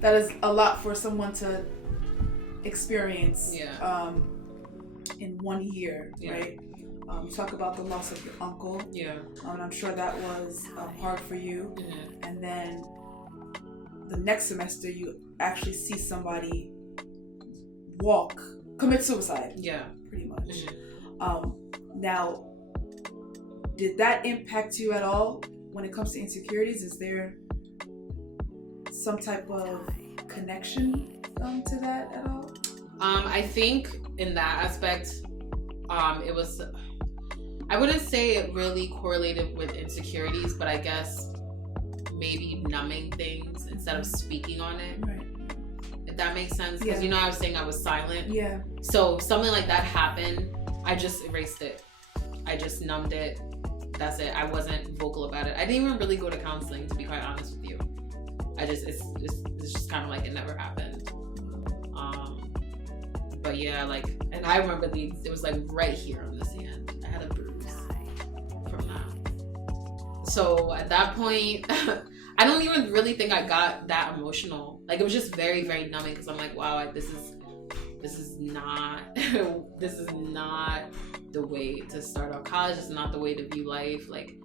That is a lot for someone to experience. Yeah. In 1 year, Yeah. right? You talk about the loss of your uncle. Yeah. And I'm sure that was hard for you. Mm-hmm. And then the next semester, you actually see somebody commit suicide. Yeah. Pretty much. Mm-hmm. Now, did that impact you at all when it comes to insecurities? Is there some type of connection to that at all? I think in that aspect, it was, I wouldn't say it really correlated with insecurities, but I guess maybe numbing things instead of speaking on it. Right. If that makes sense. Because I was saying I was silent. Yeah. So something like that happened, I just erased it. I just numbed it. That's it. I wasn't vocal about it. I didn't even really go to counseling, to be quite honest with you. It's just kind of like it never happened. But yeah, like, and I remember it was like right here on this hand. I had a bruise from that. So at that point, I don't even really think I got that emotional. Like, it was just very, very numbing, because I'm like, wow, this is not the way to start off college. It's not the way to view life. Like,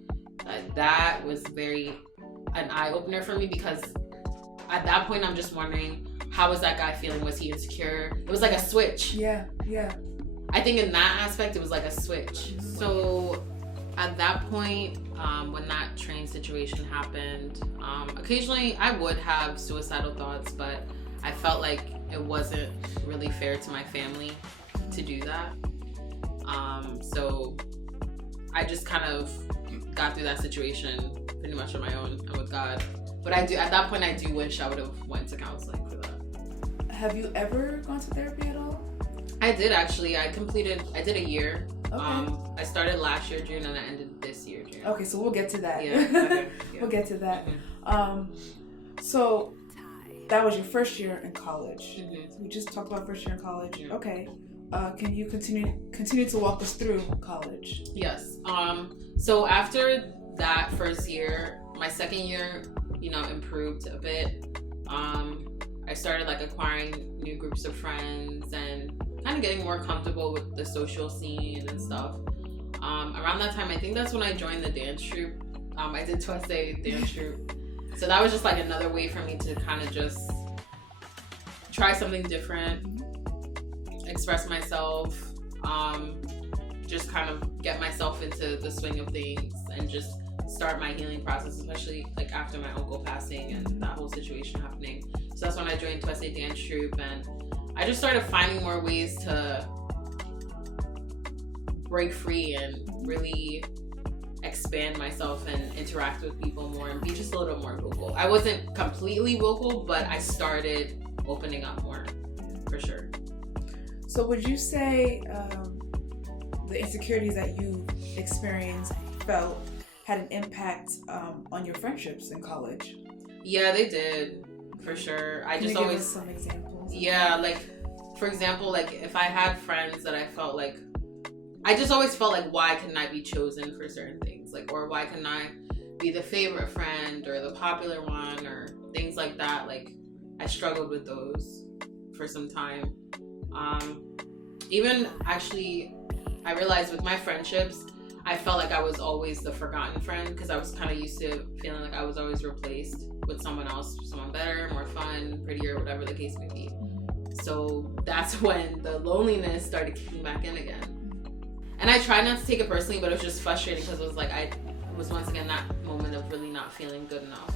that was very an eye-opener for me, because at that point I'm just wondering, how was that guy feeling? Was he insecure? It was like a switch. Yeah. I think in that aspect it was like a switch. So at that point, when that train situation happened, occasionally I would have suicidal thoughts, but I felt like it wasn't really fair to my family to do that. So I just kind of got through that situation pretty much on my own and with God. But at that point, I do wish I would have went to counseling for that. Have you ever gone to therapy at all? I did, actually. I did a year. Okay. I started last year, June, and I ended this year, June. Okay, so we'll get to that. Yeah. Okay. Yeah. We'll get to that. Mm-hmm. So that was your first year in college. Mm-hmm. We just talked about first year in college. Mm-hmm. Okay. Can you continue to walk us through college? Yes. So after that first year, my second year, improved a bit. I started like acquiring new groups of friends and kind of getting more comfortable with the social scene and stuff. Around that time, I think that's when I joined the dance troupe. I did Tuesday dance troupe. So that was just like another way for me to kind of just try something different, express myself, just kind of get myself into the swing of things and just start my healing process, especially like after my uncle passing and that whole situation happening. So that's when I joined Tuesday dance troupe, and I just started finding more ways to break free and really expand myself and interact with people more and be just a little more vocal. I wasn't completely vocal, but I started opening up more, for sure. So would you say the insecurities that you felt had an impact on your friendships in college? Yeah, they did, for sure. Can you give us some examples? Yeah, like, for example, like if I had friends that I felt like, I just always felt like, why couldn't I be chosen for certain things? Like, or why couldn't I be the favorite friend or the popular one or things like that? Like, I struggled with those for some time. Even actually, I realized with my friendships, I felt like I was always the forgotten friend, because I was kind of used to feeling like I was always replaced with someone else, someone better, more fun, prettier, whatever the case may be. So that's when the loneliness started kicking back in again. And I tried not to take it personally, but it was just frustrating, because it was like it was once again that moment of really not feeling good enough,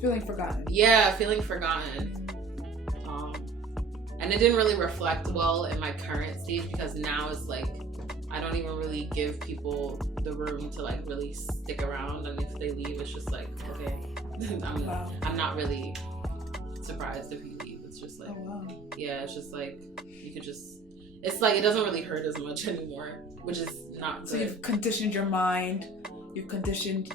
Feeling forgotten. Yeah, feeling forgotten. And it didn't really reflect well in my current stage, because now it's like I don't even really give people the room to like really stick around, and if they leave, it's just like, okay, I'm not really surprised if you leave. It's just like, yeah, it's just like you could just, it's like it doesn't really hurt as much anymore, which is not good. So you've conditioned your mind, you've conditioned,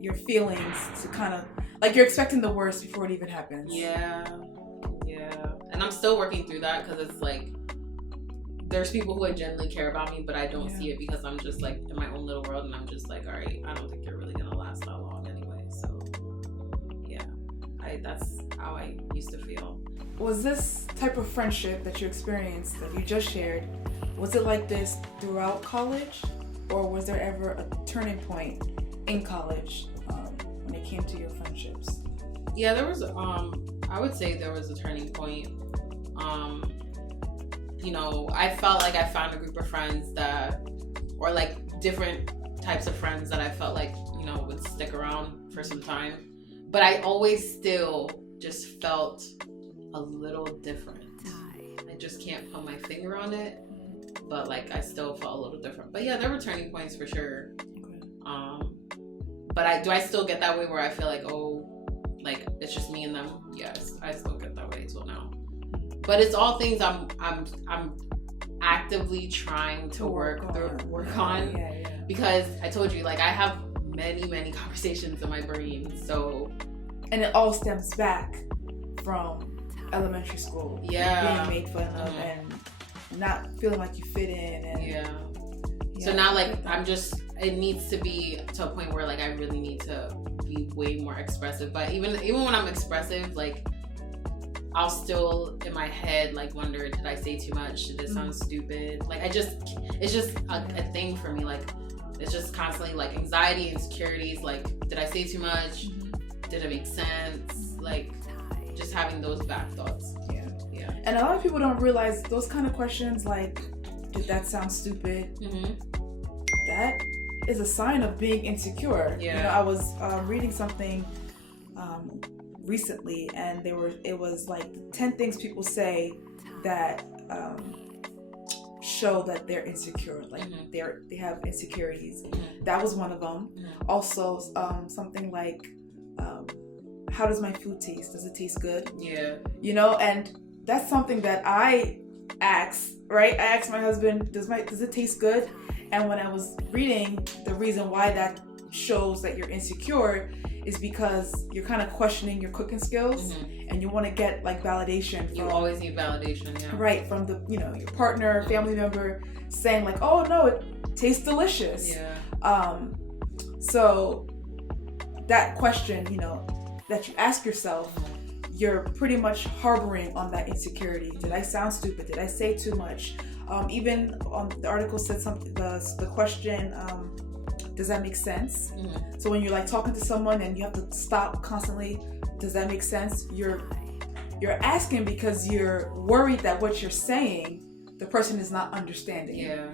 your feelings to kind of like you're expecting the worst before it even happens. Yeah, and I'm still working through that, because it's like there's people who genuinely care about me, but I don't see it, because I'm just like in my own little world, and I'm just like, all right, I don't think you're really gonna last that long anyway. So yeah. That's how I used to feel. Was this type of friendship that you experienced, that you just shared, was it like this throughout college? Or was there ever a turning point in college when it came to your friendships? Yeah, there was, I would say there was a turning point. You know, I felt like I found a group of friends or like different types of friends that I felt like, you know, would stick around for some time. But I always still just felt a little different. I just can't put my finger on it, but like I still felt a little different. But yeah, there were turning points for sure. But do I still get that way where I feel like, oh, like it's just me and them? Yes, I still get that way till now. But it's all things I'm actively trying to work on. Yeah. Because I told you, like I have many conversations in my brain. So, and it all stems back from elementary school. Yeah, being made fun of and not feeling like you fit in. And so now, like it needs to be to a point where like I really need to be way more expressive. But even when I'm expressive, like I'll still in my head like wonder, did I say too much? Did it sound stupid? Like it's just a thing for me. Like it's just constantly like anxiety, insecurities. Like, did I say too much? Did it make sense? Like just having those back thoughts. Yeah. And a lot of people don't realize those kind of questions, like, did that sound stupid? That is a sign of being insecure. Yeah. You know, I was reading something recently, and it was like 10 things people say that show that they're insecure, like they have insecurities. That was one of them. Also, something like, how does my food taste? Does it taste good? Yeah. You know, and that's something that I ask, right? I asked my husband, does it taste good? And when I was reading, the reason why that shows that you're insecure is because you're kind of questioning your cooking skills, and you want to get like validation. You always need validation, yeah. Right, from the, you know, your partner, family member saying like, oh no, it tastes delicious. Yeah. So that question, you know, that you ask yourself, you're pretty much harboring on that insecurity. Did I sound stupid? Did I say too much? Even on the article said something, the question, does that make sense? So when you're like talking to someone and you have to stop constantly, does that make sense? You're asking because you're worried that what you're saying, the person is not understanding. Yeah.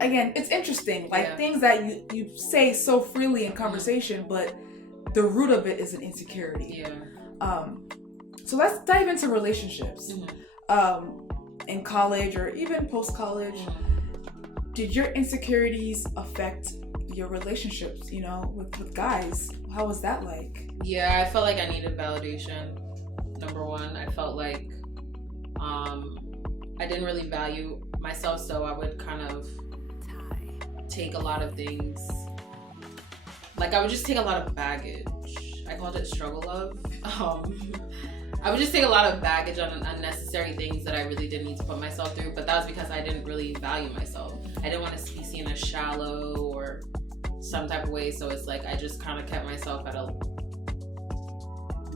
Again, it's interesting, like things that you say so freely in conversation, but the root of it is an insecurity. Yeah. So let's dive into relationships. In college or even post-college, did your insecurities affect your relationships, you know, with guys? How was that like? Yeah, I felt like I needed validation. Number one, I felt like I didn't really value myself, so I would kind of take a lot of things. Like I would just take a lot of baggage. I called it struggle love. I would just take a lot of baggage on unnecessary things that I really didn't need to put myself through, but that was because I didn't really value myself. I didn't want to be seen as shallow or some type of way, so it's like I just kind of kept myself at a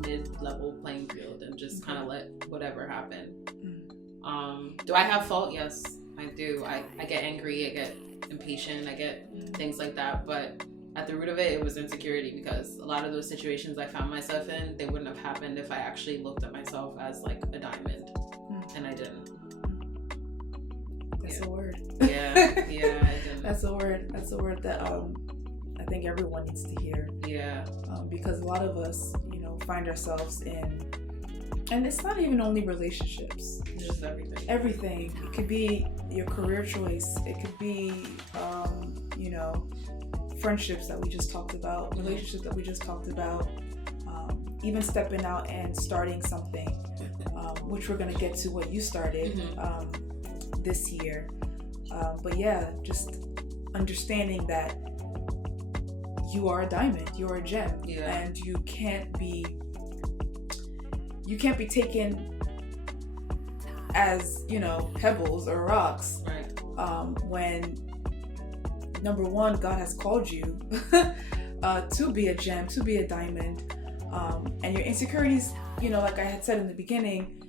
mid-level playing field and just kind of let whatever happen. Do I have fault? Yes, I do. I get angry, I get impatient, I get things like that, but at the root of it, it was insecurity, because a lot of those situations I found myself in, they wouldn't have happened if I actually looked at myself as like a diamond, and I didn't. That's a word. Yeah, I didn't. That's a word that I think everyone needs to hear. Yeah. Because a lot of us, you know, find ourselves in, and it's not even only relationships. It's just everything. Everything. It could be your career choice. It could be, you know, friendships that we just talked about, relationships that we just talked about, even stepping out and starting something, which we're going to get to what you started this year. But yeah, just understanding that you are a diamond, you're a gem, and you can't be taken as, you know, pebbles or rocks. Right. When number one, God has called you to be a gem, to be a diamond. And your insecurities, like I had said in the beginning,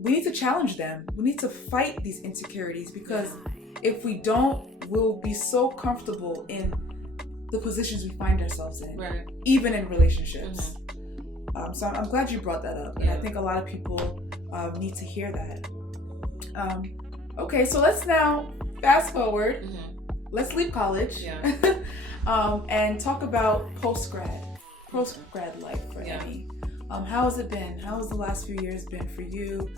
we need to challenge them. We need to fight these insecurities, because if we don't, we'll be so comfortable in the positions we find ourselves in, right. even in relationships. So I'm glad you brought that up. And I think a lot of people need to hear that. Okay, so let's now fast forward. Let's leave college and talk about post-grad life for Eni. How has it been? How has the last few years been for you?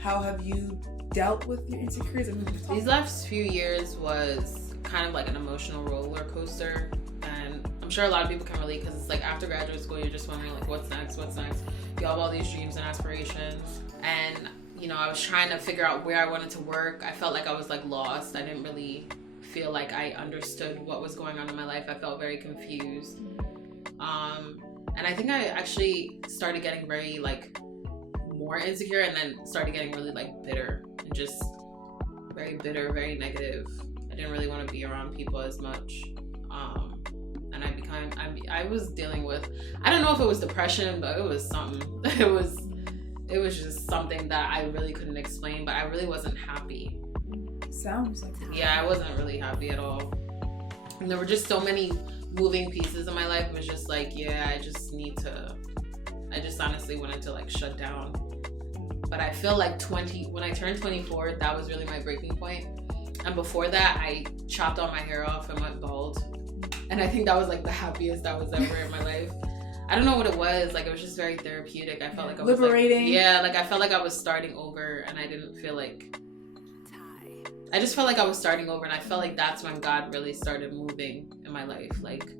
How have you dealt with your insecurities? These last few years was kind of like an emotional roller coaster, and I'm sure a lot of people can relate, because it's like after graduate school you're just wondering like what's next. You have all these dreams and aspirations, and I was trying to figure out where I wanted to work. I felt like I was like lost. I didn't really feel like I understood what was going on in my life. I felt very confused. And I think I actually started getting very like more insecure, and then started getting really like bitter, and just very bitter, very negative. I didn't really want to be around people as much. And I was dealing with, I don't know if it was depression, but it was something. It was just something that I really couldn't explain, but I really wasn't happy. Sounds like that. Yeah, I wasn't really happy at all. And there were just so many moving pieces in my life. It was just like, I just honestly wanted to like shut down. But I feel like when I turned 24, that was really my breaking point. And before that, I chopped all my hair off and went bald. And I think that was like the happiest I was ever in my life. I don't know what it was. Like, it was just very therapeutic. I felt like I was liberating. Like I felt like I was starting over, and I didn't feel like, I just felt like I was starting over, and I felt like that's when God really started moving in my life. Like,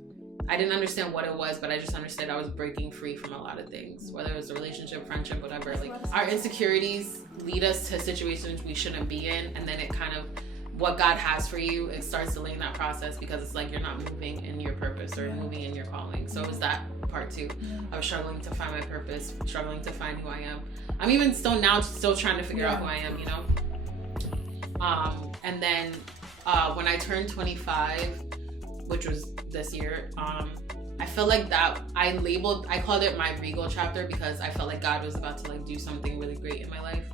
I didn't understand what it was, but I just understood I was breaking free from a lot of things, whether it was a relationship, friendship, whatever. Like, our insecurities lead us to situations we shouldn't be in, and then it kind of, what God has for you, it starts delaying that process, because it's like you're not moving in your purpose or moving in your calling. So it was that part too. I was struggling to find my purpose, struggling to find who I am. I'm even still trying to figure out who I am, and then when I turned 25, which was this year, I felt like that I called it my regal chapter, because I felt like God was about to like do something really great in my life.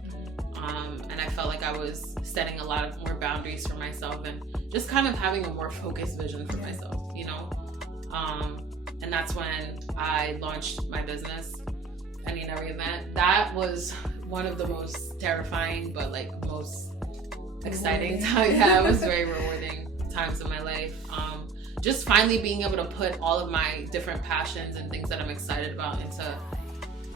And I felt like I was setting a lot of more boundaries for myself, and just kind of having a more focused vision for myself, and that's when I launched my business, Eni Event. That was one of the most terrifying, but like most exciting times. Yeah, it was very rewarding times in my life. Just finally being able to put all of my different passions and things that I'm excited about into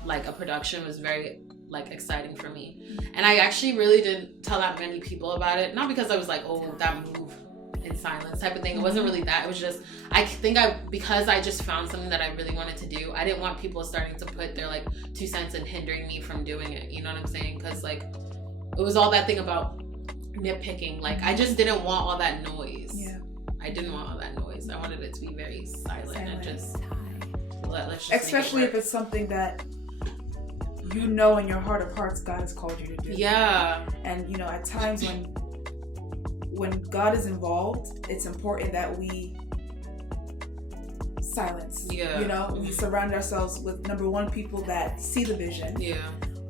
like a production was very like exciting for me. And I actually really didn't tell that many people about it, not because I was like, oh, that move in silence type of thing. It wasn't really that. It was just, because I just found something that I really wanted to do, I didn't want people starting to put their like 2 cents and hindering me from doing it. You know what I'm saying? Because like, it was all that thing about nitpicking. Like, I just didn't want all that noise. Yeah. I didn't want all that noise. I wanted it to be very silent. And just let's just especially if it's something that in your heart of hearts God has called you to do. Yeah. And at times when God is involved, it's important that we silence. Yeah. We surround ourselves with, number one, people that see the vision. Yeah.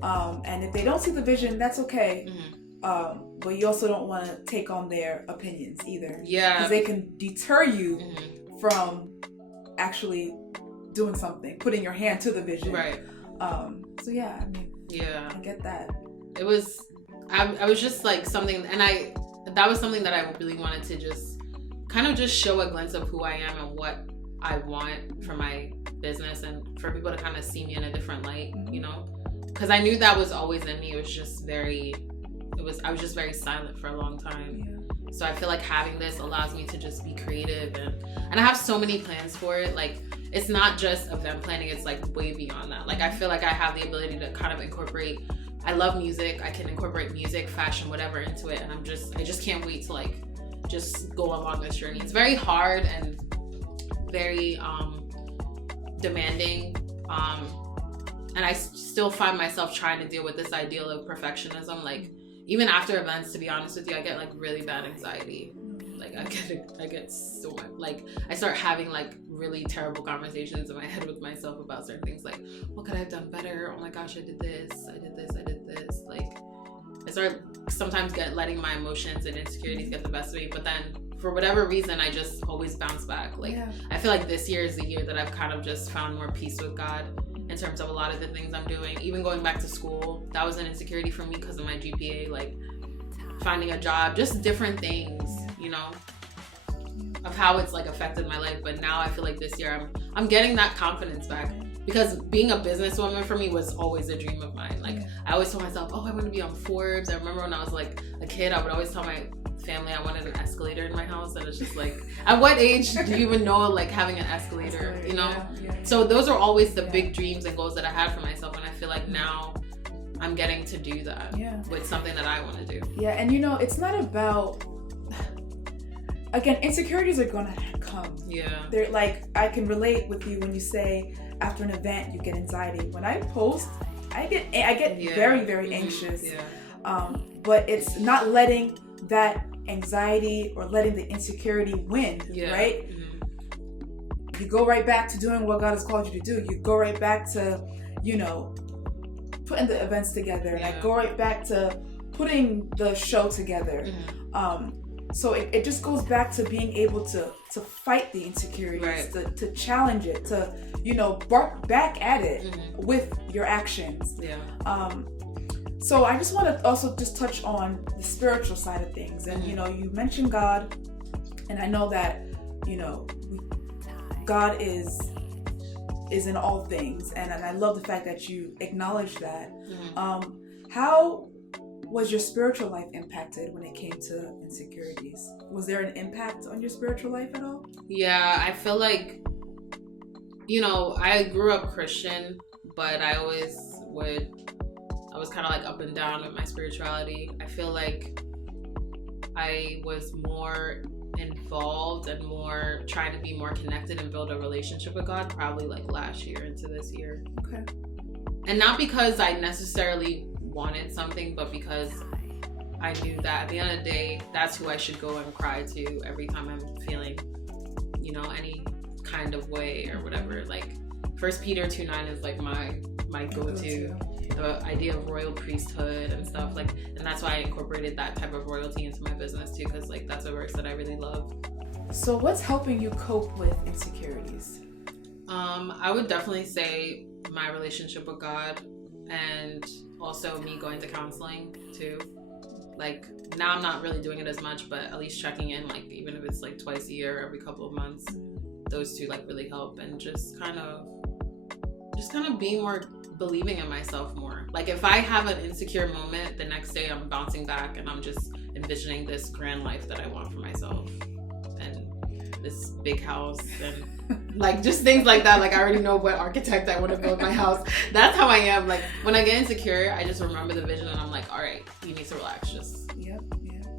And if they don't see the vision, that's okay. But you also don't want to take on their opinions either. Yeah. Because they can deter you from actually doing something, putting your hand to the vision. Right. So yeah, I get that. It was, I was just like something, and that was something that I really wanted to just kind of just show a glimpse of who I am and what I want for my business, and for people to kind of see me in a different light, because I knew that was always in me. It was just I was just very silent for a long time. Yeah. So I feel like having this allows me to just be creative, and I have so many plans for it. Like, it's not just event planning, it's like way beyond that. Like, I feel like I have the ability to kind of incorporate, I love music, I can incorporate music, fashion, whatever into it, and I just can't wait to like just go along this journey. It's very hard and very demanding, and I still find myself trying to deal with this ideal of perfectionism. Like, even after events, to be honest with you, I get like really bad anxiety. Like I get so much, like I start having like really terrible conversations in my head with myself about certain things, like what could I have done better? Oh my gosh, I did this. Like I start sometimes letting my emotions and insecurities get the best of me, but then for whatever reason I just always bounce back. Like I feel like this year is the year that I've kind of just found more peace with God in terms of a lot of the things I'm doing. Even going back to school, that was an insecurity for me because of my GPA, like finding a job, just different things, you know, of how it's like affected my life. But now I feel like this year I'm getting that confidence back, because being a businesswoman for me was always a dream of mine. Like I always told myself, oh, I want to be on Forbes. I remember when I was like a kid, I would always tell my family I wanted an escalator in my house, and it's just like, at what age do you even know like having an escalator, you know? So those are always the big dreams and goals that I had for myself, and I feel like now I'm getting to do that with something that I want to do. Yeah, and you know, it's not about, again, insecurities are gonna come. Yeah. They're like, I can relate with you when you say after an event you get anxiety. When I post, I get very, very anxious. But it's not letting that anxiety or letting the insecurity win, right? You go right back to doing what God has called you to do. You go right back to, you know, putting the events together, and I go right back to putting the show together. So it just goes back to being able to fight the insecurities, to challenge it, to, you know, bark back at it with your actions. So I just want to also just touch on the spiritual side of things. And, you know, you mentioned God, and I know that, you know, God is in all things. And I love the fact that you acknowledge that. How was your spiritual life impacted when it came to insecurities? Was there an impact on your spiritual life at all? Yeah, I feel like, you know, I grew up Christian, but I was kind of like up and down with my spirituality. I feel like I was more involved and more trying to be more connected and build a relationship with God probably like last year into this year. Okay. And not because I necessarily wanted something, but because I knew that at the end of the day, that's who I should go and cry to every time I'm feeling, you know, any kind of way or whatever. Like 1 Peter 2:9 is like my go-to. The idea of royal priesthood and stuff, like, and that's why I incorporated that type of royalty into my business too, because like that's a verse that I really love. So what's helping you cope with insecurities? I would definitely say my relationship with God, and also me going to counseling too. Like now I'm not really doing it as much, but at least checking in, like even if it's like twice a year, every couple of months, those two like really help. And just kind of being more believing in myself more. Like if I have an insecure moment, the next day I'm bouncing back and I'm just envisioning this grand life that I want for myself, and this big house, and like just things like that. Like I already know what architect I want to build my house. That's how I am. Like when I get insecure, I just remember the vision and I'm like, all right, you need to relax. Just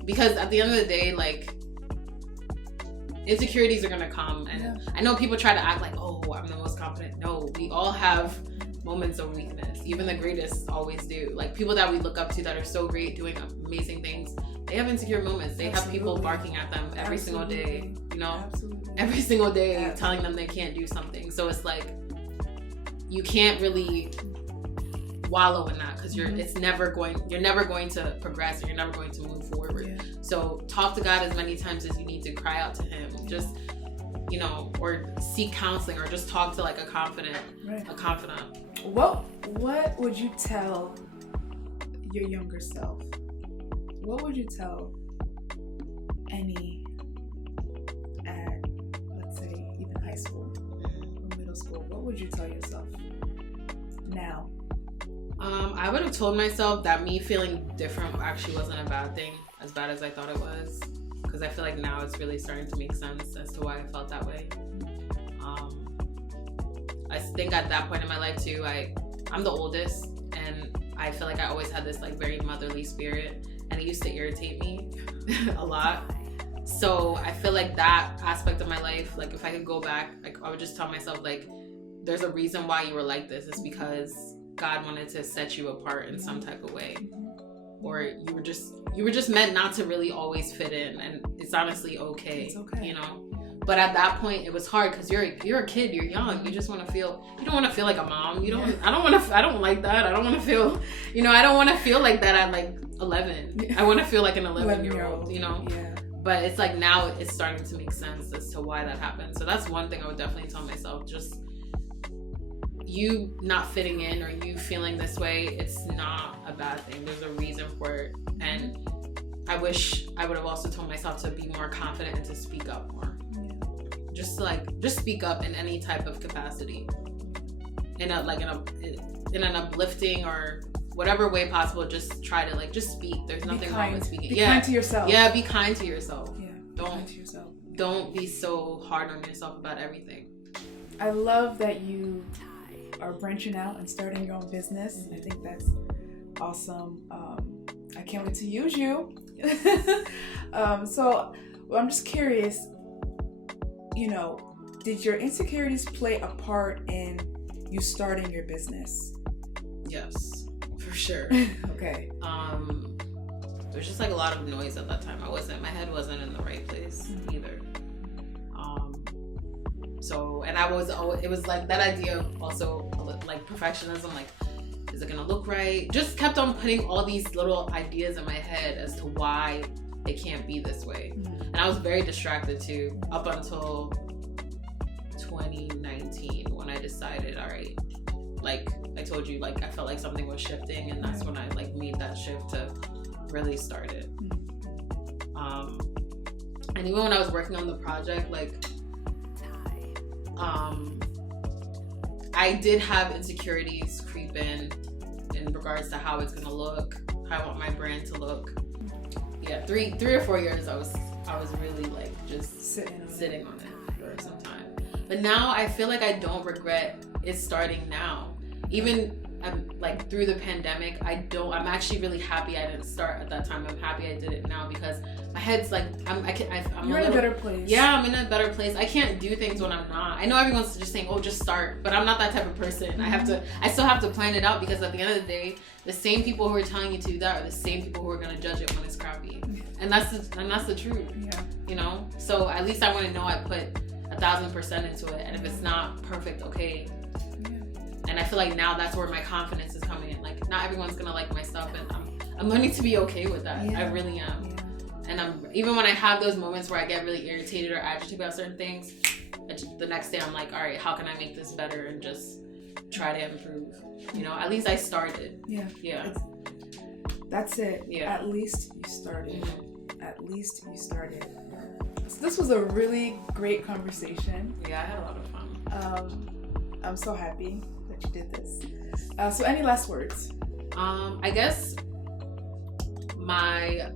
because at the end of the day, like insecurities are gonna come, and I know people try to act like, oh, I'm the most confident. No, we all have moments of weakness. Even the greatest always do. Like people that we look up to that are so great, doing amazing things, they have insecure moments. They have people barking at them every single day, you know, every single day telling them they can't do something. So it's like you can't really wallow in that, because you're never going to progress, or you're never going to move forward. So talk to God as many times as you need to, cry out to him, just, you know, or seek counseling, or just talk to like a confidant. What would you tell your younger self? What would you tell Eni at, let's say, even high school or middle school? What would you tell yourself now? I would have told myself that me feeling different actually wasn't a bad thing, as bad as I thought it was, because I feel like now it's really starting to make sense as to why I felt that way. I think at that point in my life too, I'm the oldest, and I feel like I always had this like very motherly spirit, and it used to irritate me a lot. So I feel like that aspect of my life, like if I could go back, like I would just tell myself, like, there's a reason why you were like this. It's because God wanted to set you apart in some type of way. or you were just meant not to really always fit in, and it's honestly okay. It's okay. You know. But at that point, it was hard because you're a kid, you're young. You just want to feel. You don't want to feel like a mom. You don't. Yeah. I don't like that. I don't want to feel. I don't want to feel like that at like 11. Yeah. I want to feel like an 11-year-old. You know. Yeah. But it's like now it's starting to make sense as to why that happened. So that's one thing I would definitely tell myself. Just you not fitting in or you feeling this way, it's not a bad thing. There's a reason for it, and I wish I would have also told myself to be more confident and to speak up more. Just speak up in any type of capacity, in an uplifting or whatever way possible. Just try to just speak. There's nothing wrong with speaking. Be kind to yourself. Yeah, be kind to yourself. Yeah, kind to yourself. Don't be so hard on yourself about everything. I love that you are branching out and starting your own business. I think that's awesome. I can't wait to use you. So I'm just curious. Did your insecurities play a part in you starting your business? Yes, for sure. Okay. There's just a lot of noise at that time. My head wasn't in the right place either. It was like that idea of also like perfectionism, like, is it gonna look right? Just kept on putting all these little ideas in my head as to why it can't be this way. And I was very distracted too, up until 2019 when I decided, all right, like I told you, like I felt like something was shifting, and that's when I made that shift to really start it. And even when I was working on the project, I did have insecurities creep in regards to how it's gonna look, how I want my brand to look. Yeah, 3 or 4 years I was really just sitting on it for some time. But now I feel like I don't regret it starting now. Even through the pandemic, I'm actually really happy I didn't start at that time. I'm happy I did it now because my head's you're in a better place. Yeah, I'm in a better place. I can't do things when I'm not. I know everyone's just saying, oh, just start, but I'm not that type of person. I still have to plan it out, because at the end of the day, the same people who are telling you to do that are the same people who are going to judge it when it's crappy. And that's the truth. Yeah. So at least I want to know I put 1,000% into it, and if it's not perfect, okay. And I feel like now that's where my confidence is coming in. Like, not everyone's gonna like my stuff, and I'm learning to be okay with that. Yeah. I really am. Yeah. And even when I have those moments where I get really irritated or agitated about certain things, the next day I'm like, all right, how can I make this better and just try to improve? At least I started. Yeah. Yeah. That's it. Yeah. At least you started. Mm-hmm. At least you started. So this was a really great conversation. Yeah, I had a lot of fun. I'm so happy that you did this. So any last words? I guess my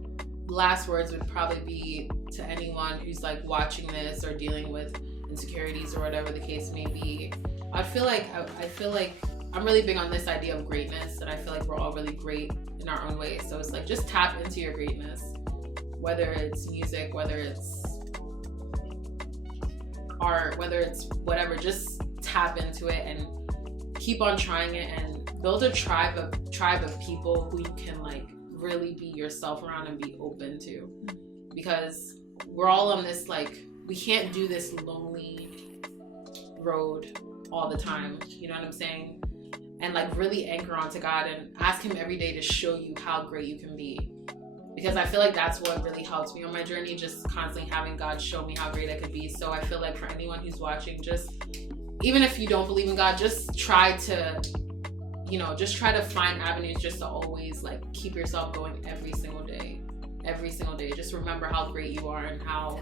last words would probably be to anyone who's watching this or dealing with insecurities or whatever the case may be. I feel like I'm really big on this idea of greatness, and I feel like we're all really great in our own ways. So it's just tap into your greatness, whether it's music, whether it's art, whether it's whatever. Just tap into it and keep on trying it, and build a tribe of people who you can really be yourself around and be open to, because we're all on this we can't do this lonely road all the time, you know what I'm saying? And really anchor onto God and ask him every day to show you how great you can be, because I feel like that's what really helps me on my journey, just constantly having God show me how great I could be. So I feel like for anyone who's watching, just even if you don't believe in God, just try to find avenues just to always keep yourself going every single day. Just remember how great you are and how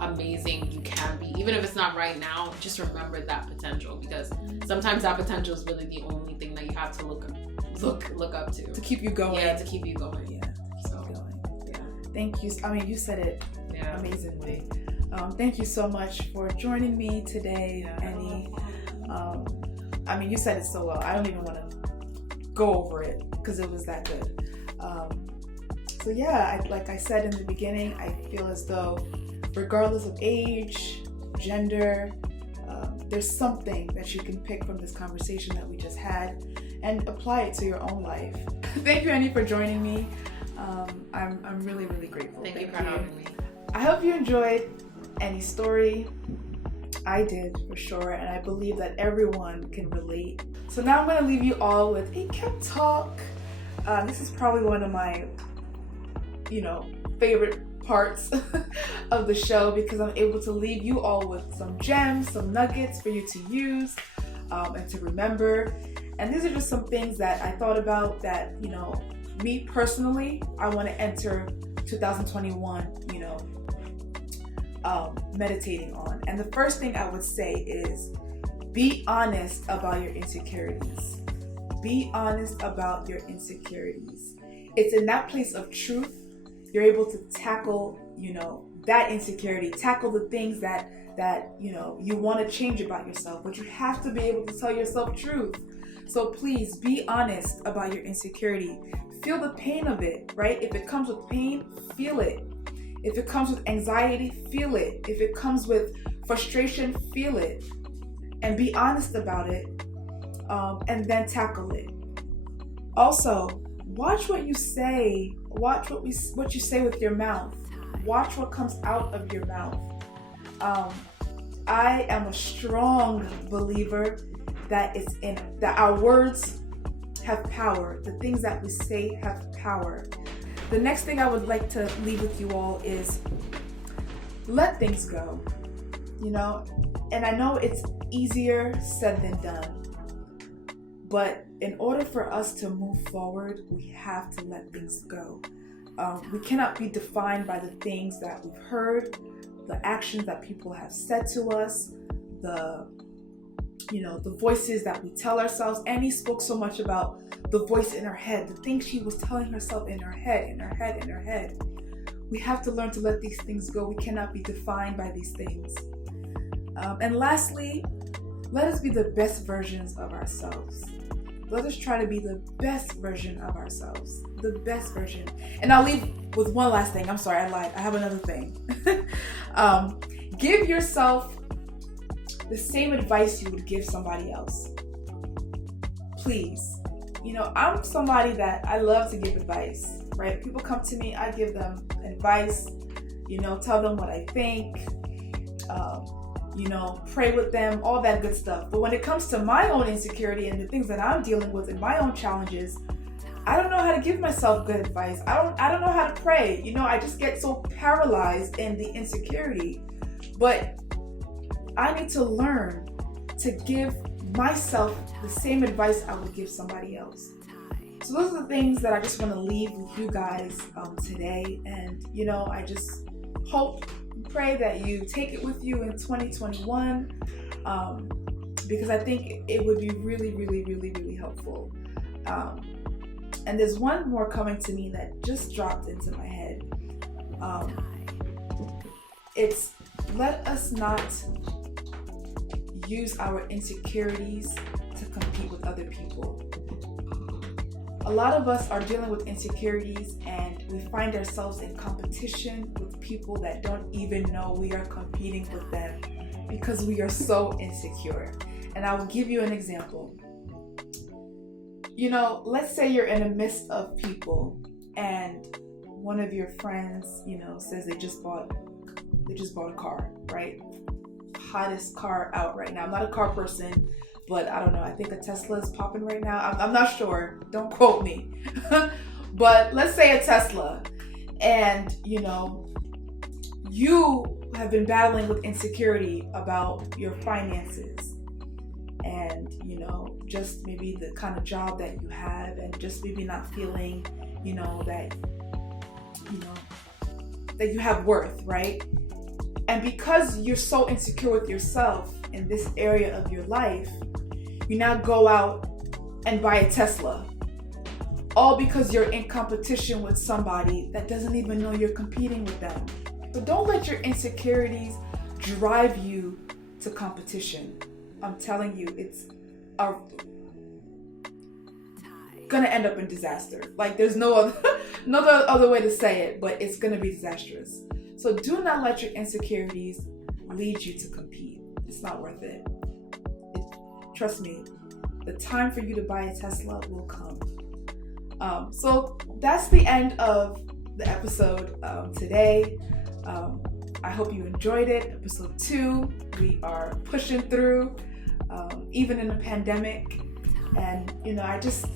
amazing you can be. Even if it's not right now, just remember that potential, because sometimes that potential is really the only thing that you have to look up to keep you going. Yeah, to keep you going. Yeah. Thank you. I mean, you said it amazingly. Thank you so much for joining me today, Eni. I mean, you said it so well. I don't even want to go over it because it was that good. So yeah, like I said in the beginning, I feel as though regardless of age, gender, there's something that you can pick from this conversation that we just had and apply it to your own life. Thank you, Eni, for joining me. I'm really, really grateful. Thank you for having me. I hope you enjoyed Eni's story. I did, for sure, and I believe that everyone can relate. So now I'm going to leave you all with a KepTalk. This is probably one of my, favorite parts of the show, because I'm able to leave you all with some gems, some nuggets for you to use and to remember. And these are just some things that I thought about that, me personally, I want to enter 2021, meditating on. And the first thing I would say is be honest about your insecurities. Be honest about your insecurities. It's in that place of truth you're able to tackle, that insecurity, tackle the things that you want to change about yourself, but you have to be able to tell yourself truth. So please be honest about your insecurity. Feel the pain of it, right? If it comes with pain, feel it. If it comes with anxiety, feel it. If it comes with frustration, feel it. And be honest about it, and then tackle it. Also, watch what you say. Watch what you say with your mouth. Watch what comes out of your mouth. I am a strong believer that our words have power. The things that we say have power. The next thing I would like to leave with you all is let things go. And I know it's easier said than done. But in order for us to move forward, we have to let things go. We cannot be defined by the things that we've heard, the actions that people have said to us, the voices that we tell ourselves. Eni spoke so much about the voice in her head, the things she was telling herself in her head. We have to learn to let these things go. We cannot be defined by these things. And lastly, let us be the best versions of ourselves. Let us try to be the best version of ourselves. The best version. And I'll leave with one last thing. I'm sorry, I lied. I have another thing. Give yourself the same advice you would give somebody else. Please. I'm somebody that I love to give advice, right? People come to me, I give them advice, tell them what I think, pray with them, all that good stuff. But when it comes to my own insecurity and the things that I'm dealing with and my own challenges, I don't know how to give myself good advice. I don't know how to pray. I just get so paralyzed in the insecurity. But I need to learn to give myself the same advice I would give somebody else. So those are the things that I just want to leave with you guys today. And, I just hope and pray that you take it with you in 2021, because I think it would be really, really, really, really helpful. And there's one more coming to me that just dropped into my head. It's let us not use our insecurities to compete with other people. A lot of us are dealing with insecurities and we find ourselves in competition with people that don't even know we are competing with them because we are so insecure. And I will give you an example. Let's say you're in the midst of people and one of your friends, says they just bought a car, right? Hottest car out right now. I'm not a car person, but I don't know. I think a Tesla is popping right now. I'm not sure. Don't quote me. But let's say a Tesla, and you have been battling with insecurity about your finances, and just maybe the kind of job that you have, and just maybe not feeling that you have worth, right? And because you're so insecure with yourself in this area of your life, you now go out and buy a Tesla. All because you're in competition with somebody that doesn't even know you're competing with them. But don't let your insecurities drive you to competition. I'm telling you, it's gonna end up in disaster. Like, there's no other way to say it, but it's gonna be disastrous. So do not let your insecurities lead you to compete. It's not worth it. Trust me, the time for you to buy a Tesla will come. So that's the end of the episode today. I hope you enjoyed it. Episode 2, we are pushing through, even in a pandemic. And, I just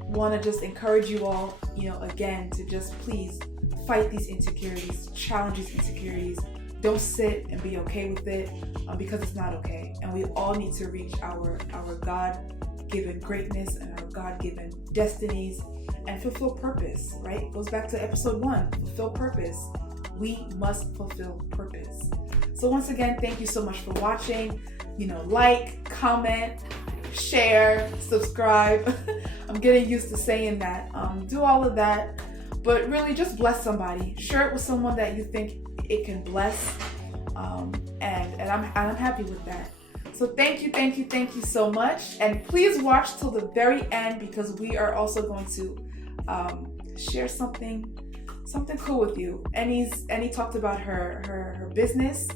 want to just encourage you all, again, to just please fight these insecurities, challenge these insecurities. Don't sit and be okay with it, because it's not okay. And we all need to reach our God-given greatness and our God-given destinies and fulfill purpose, right? It goes back to episode 1, fulfill purpose. We must fulfill purpose. So once again, thank you so much for watching. Like, comment, share, subscribe. I'm getting used to saying that. Do all of that, but really just bless somebody. Share it with someone that you think it can bless, and I'm happy with that. So thank you so much, and please watch till the very end, because we are also going to share something cool with you. Eni talked about her business,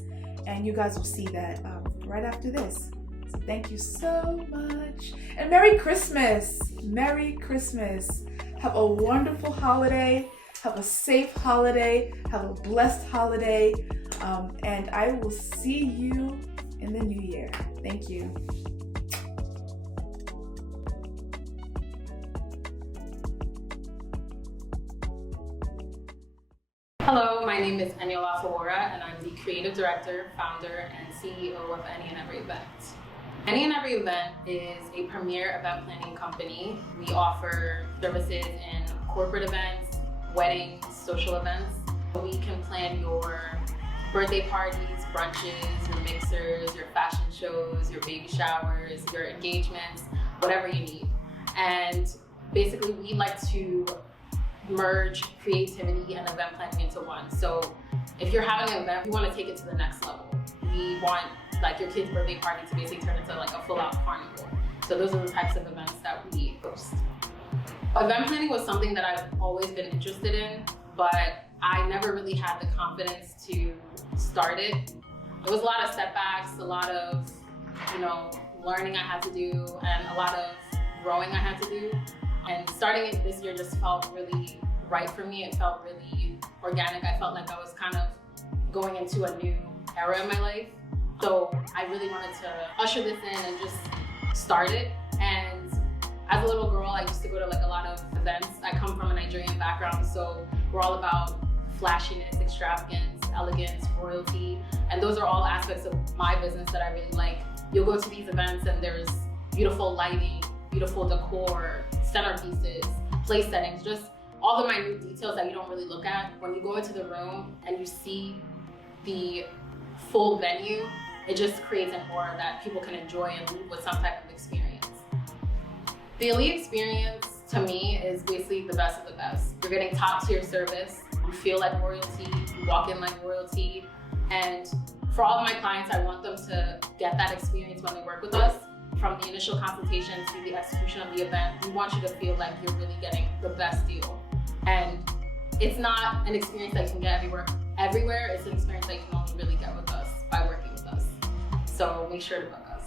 and you guys will see that right after this. So thank you so much, and Merry Christmas. Have a wonderful holiday. Have a safe holiday. Have a blessed holiday. And I will see you in the new year. Thank you. Hello, my name is Eni Fowora, and I'm the creative director, founder, and CEO of Any and Every Event. Any and Every Event is a premier event planning company. We offer services in corporate events, weddings, social events. We can plan your birthday parties, brunches, your mixers, your fashion shows, your baby showers, your engagements, whatever you need. And basically, we like to merge creativity and event planning into one. So if you're having an event, we want to take it to the next level. We want your kid's birthday party to basically turn into a full-out carnival. So those are the types of events that we host. Event planning was something that I've always been interested in, but I never really had the confidence to start it. There was a lot of setbacks, a lot of learning I had to do, and a lot of growing I had to do. And starting it this year just felt really right for me. It felt really organic. I felt like I was kind of going into a new era in my life. So I really wanted to usher this in and just start it. And as a little girl, I used to go to a lot of events. I come from a Nigerian background, so we're all about flashiness, extravagance, elegance, royalty. And those are all aspects of my business that I really like. You'll go to these events and there's beautiful lighting, beautiful decor, centerpieces, place settings, just all the minute details that you don't really look at. When you go into the room and you see the full venue, it just creates an aura that people can enjoy and leave with some type of experience. The elite experience to me is basically the best of the best. You're getting top tier service, you feel like royalty, you walk in like royalty. And for all of my clients, I want them to get that experience when they work with us. From the initial consultation to the execution of the event, we want you to feel like you're really getting the best deal. And it's not an experience that you can get everywhere. It's an experience that you can only really get with us by working with us. So make sure to book us.